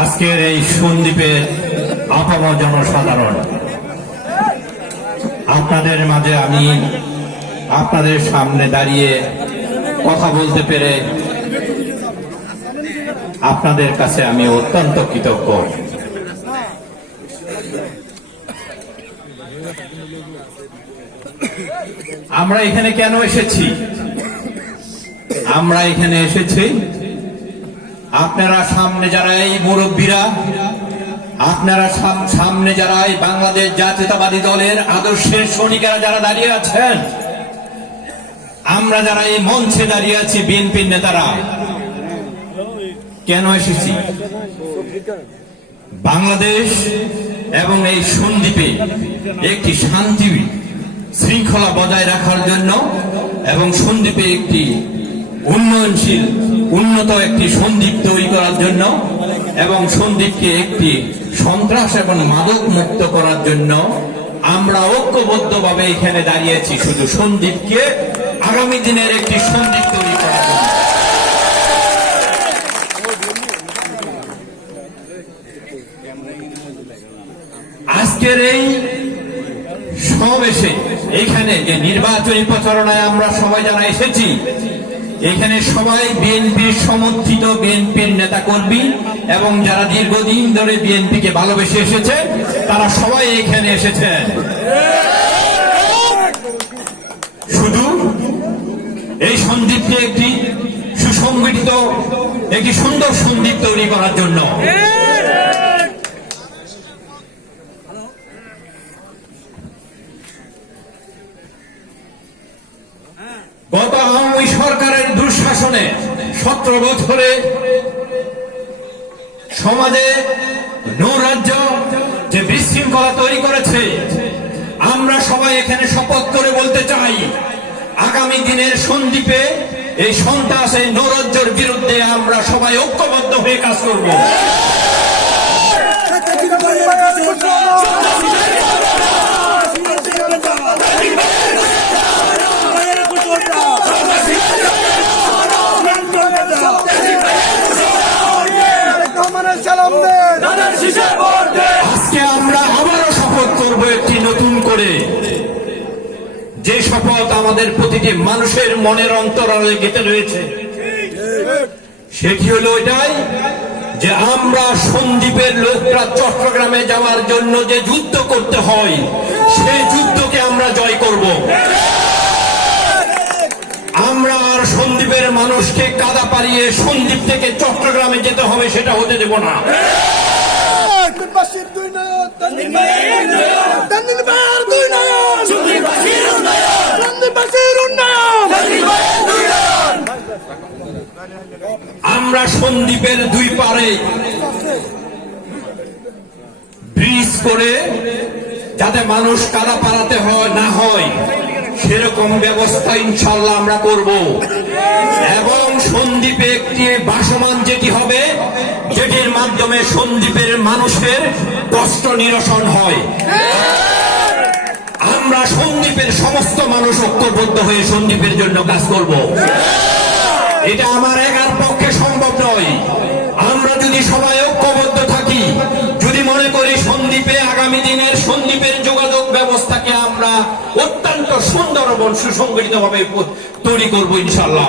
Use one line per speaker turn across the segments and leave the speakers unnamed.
আজকের এই সন্দীপের আপামর জনসাধারণ, আপনাদের মাঝে আমি আপনাদের সামনে দাঁড়িয়ে কথা বলতে পেরে আপনাদের কাছে আমি অত্যন্ত কৃতজ্ঞ। আমরা এখানে কেন এসেছি? আমরা এখানে এসেছি আপনারা সামনে যারা এই মুরব্বীরা, আপনারা সাম- সামনে যারা এই বাংলাদেশ জাতীয়তাবাদী দলের আদর্শের সৈনিকেরা যারা দাঁড়িয়ে আছেন, আমরা যারা এই মঞ্চে দাঁড়িয়ে আছি বিএনপির নেতারা, কেন এসেছি? বাংলাদেশ এবং এই সন্দ্বীপে একটি শান্তি শৃঙ্খলা বজায় রাখার জন্য এবং সন্দ্বীপে একটি উন্নয়নশীল, উন্নত একটি সন্দ্বীপ তৈরি করার জন্য এবং সন্দ্বীপকে একটি সন্ত্রাস এবং মাদক মুক্ত করার জন্য আমরা ঐক্যবদ্ধভাবে এখানে দাঁড়িয়েছি শুধু সন্দ্বীপকে আগামী দিনের একটি সন্দ্বীপ তৈরি করার জন্য। আজকের এই সমাবেশে এখানে যে নির্বাচনী প্রচারণায় আমরা সবাই যারা এসেছি এখানে সবাই বিএনপির সমর্থিত বিএনপির নেতা কর্মী এবং যারা দীর্ঘদিন ধরে বিএনপিকে ভালোবেসে এসেছে, তারা সবাই এখানে এসেছে। শুধু এই সন্দীপকে একটি সুসংগঠিত, একটি সুন্দর সন্দীপ তৈরি করার জন্য গত আওয়ামী সরকারের দুঃশাসনে বছরে সমাজে নৌরাজ্য যে বিশৃঙ্খলা তৈরি করেছে, আমরা সবাই এখানে শপথ করে বলতে চাই, আগামী দিনের সন্দ্বীপে এই সন্ত্রাস, এই নৈরাজ্যের বিরুদ্ধে আমরা সবাই ঐক্যবদ্ধ হয়ে কাজ করব। আজকে আমরা আবারও শপথ করব একটি নতুন করে। যে শপথ আমাদের প্রতিটি মানুষের মনের অন্তরালে গেঁথে রয়েছে সেটি হলো এটাই যে আমরা সন্দীপের লোকরা চট্টগ্রামে যাওয়ার জন্য যে যুদ্ধ করতে হয় সেই যুদ্ধকে আমরা জয় করব। আমরা সন্দীপের মানুষকে কাদা পারিয়ে সন্দীপ থেকে চট্টগ্রামে যেতে হবে সেটা হতে দেব না। আমরা সন্দীপের দুই পারে ব্রিজ করে যাতে মানুষ কাদা পাড়াতে হয় না হয়। সেরকম ব্যবস্থা ইনশাল্লাহ আমরা করব। এবং সন্দীপে একটি বাসমান যেটি হবে, যেটির মাধ্যমে সন্দীপের মানুষের কষ্ট নিরসন হয়। আমরা সন্দীপের সমস্ত মানুষ ঐক্যবদ্ধ হয়ে সন্দীপের জন্য কাজ করব। এটা আমার একার পক্ষে সম্ভব নয়। আমরা যদি সবাই ঐক্যবদ্ধ থাকি, যদি মনে করি সন্দীপে আগামী দিনের সন্দীপের যোগাযোগ ব্যবস্থাকে আমরা অত্যন্ত সুন্দর এবং সুসংগঠিত ভাবে তৈরি করব ইনশাল্লাহ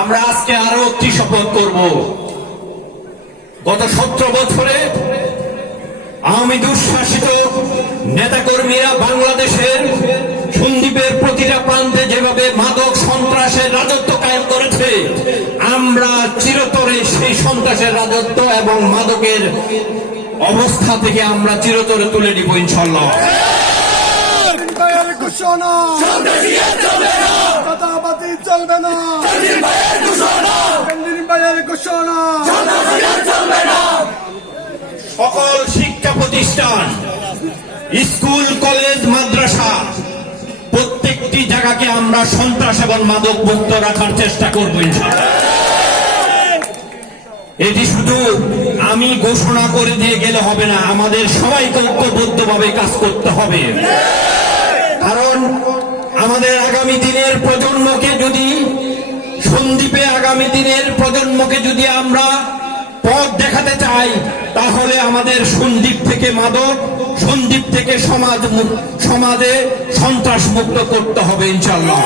আমরা আজকে আরও একটি শপথ করব। গত সতেরো বছরে আওয়ামী দুঃশাসিত নেতাকর্মীরা বাংলাদেশের সেই সন্ত্রাসের রাজত্ব এবং মাদকের অবস্থা থেকে আমরা চিরতরে তুলে নিব ইনশাল্লাহ
চলবে না।
সকল শিক্ষা প্রতিষ্ঠান স্কুল কলেজ মাদ্রাসা প্রত্যেকটি জায়গাকে আমরা সন্ত্রাস এবং মাদক মুক্ত রাখার চেষ্টা করব ইনশাআল্লাহ। এটি শুধু আমি ঘোষণা করে দিয়ে গেলে হবে না, আমাদের সবাইকে ঐক্যবদ্ধভাবে কাজ করতে হবে। কারণ আমাদের আগামী দিনের প্রজন্মকে যদি, সন্দীপে আগামী দিনের প্রজন্মকে যদি আমরা পথ দেখাতে চাই, তাহলে আমাদের সন্দীপ থেকে মাদক, সন্দীপ থেকে সমাজ সমাজে সন্ত্রাস মুক্ত করতে হবে ইনশাল্লাহ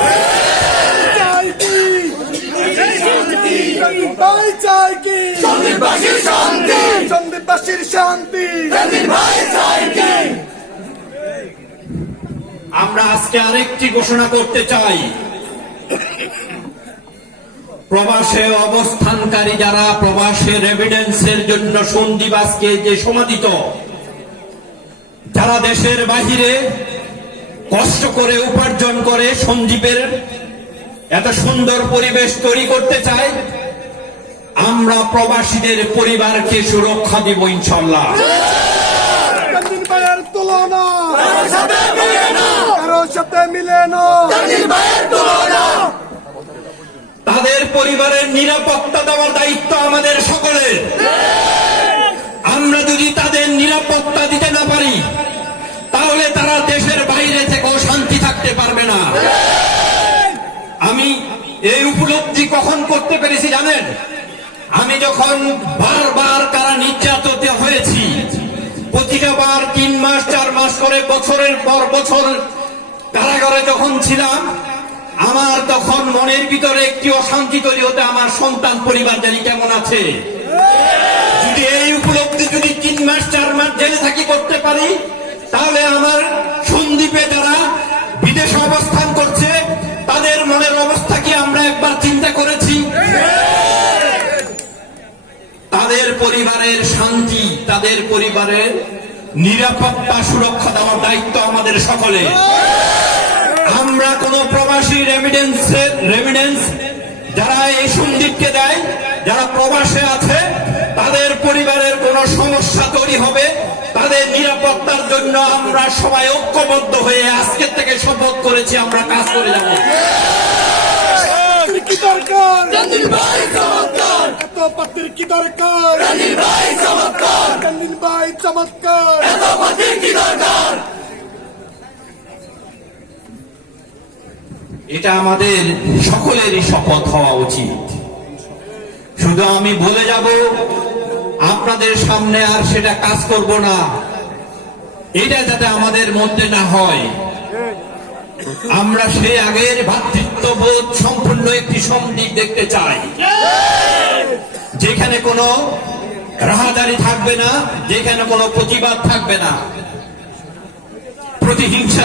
চাই কি ভাই চাই কি
সন্দীপবাসীর শান্তি।
সন্দীপবাসীর শান্তি।
রঞ্জিত ভাই চাই কি
আমরা আজকে আরেকটি ঘোষণা করতে চাই। প্রবাসে অবস্থানকারী যারা প্রবাসের এভিডেন্সের জন্য সন্দীপ আজকে যে সমাদিত যারা দেশের বাহিরে কষ্ট করে উপার্জন করে সন্দীপের এত সুন্দর পরিবেশ তৈরি করতে চায় আমরা প্রবাসীদের পরিবারকে সুরক্ষা দিব ইনশাল্লাহ তাদের পরিবারের নিরাপত্তা দেওয়ার দায়িত্ব আমাদের সকলের। আমরা যদি তাদের নিরাপত্তা দিতে না পারি তাহলে তারা দেশের বাইরে থেকেও শান্তি থাকতে পারবে না। আমি এই উপলব্ধি কখন করতে পেরেছি জানেন? আমি যখন বারবার কারা নির্যাতিত হয়েছি প্রতিটাবার তিন মাস, চার মাস করে বছরের পর বছর কারাগারে যখন ছিলাম, আমার তখন মনের ভিতরে একটি অশান্তি তৈরি হতে আমার সন্তান পরিবার জানি কেমন আছে। যদি এই উপলব্ধি যদি তিন মাস, চার মাস জেলে থাকি করতে পারি, তাহলে আমার সন্দীপে যারা বিদেশে অবস্থান করছে, তাদের মনের অবস্থা কি আমরা একবার চিন্তা করেছি পরিবারের শান্তি তাদের পরিবারের নিরাপত্তা সুরক্ষা দেওয়ার দায়িত্ব আমাদের সকলে। আমরা কোন প্রবাসী রেমিডেন্সের রেমিডেন্স যারা এই সন্দীপকে দেয় যারা প্রবাসে আছে তাদের পরিবারের কোন সমস্যা তৈরি হবে। তাদের নিরাপত্তার জন্য আমরা সবাই ঐক্যবদ্ধ হয়ে আজকের থেকে শপথ করেছি আমরা কাজ করে যাব।
পাত্রীর কি দরকার?
ভাই চমৎকার।
পাত্রীর রঞ্জিত ভাই চমৎকার।
এত পাতির কি দরকার?
এটা আমাদের সকলেরই শপথ হওয়া উচিত। শুধু আমি বলে যাব আপনাদের সামনে আর সেটা কাজ করব না। এটা যাতে আমাদের মধ্যে না হয়। আমরা সে আগের ভ্রাতৃত্ববোধ সম্পূর্ণ একটি সন্দীপ দেখতে চাই। যেখানে কোনো রাহাদারি থাকবে না যেখানে কোনো প্রতিবাদ থাকবে না। প্রতিহিংসা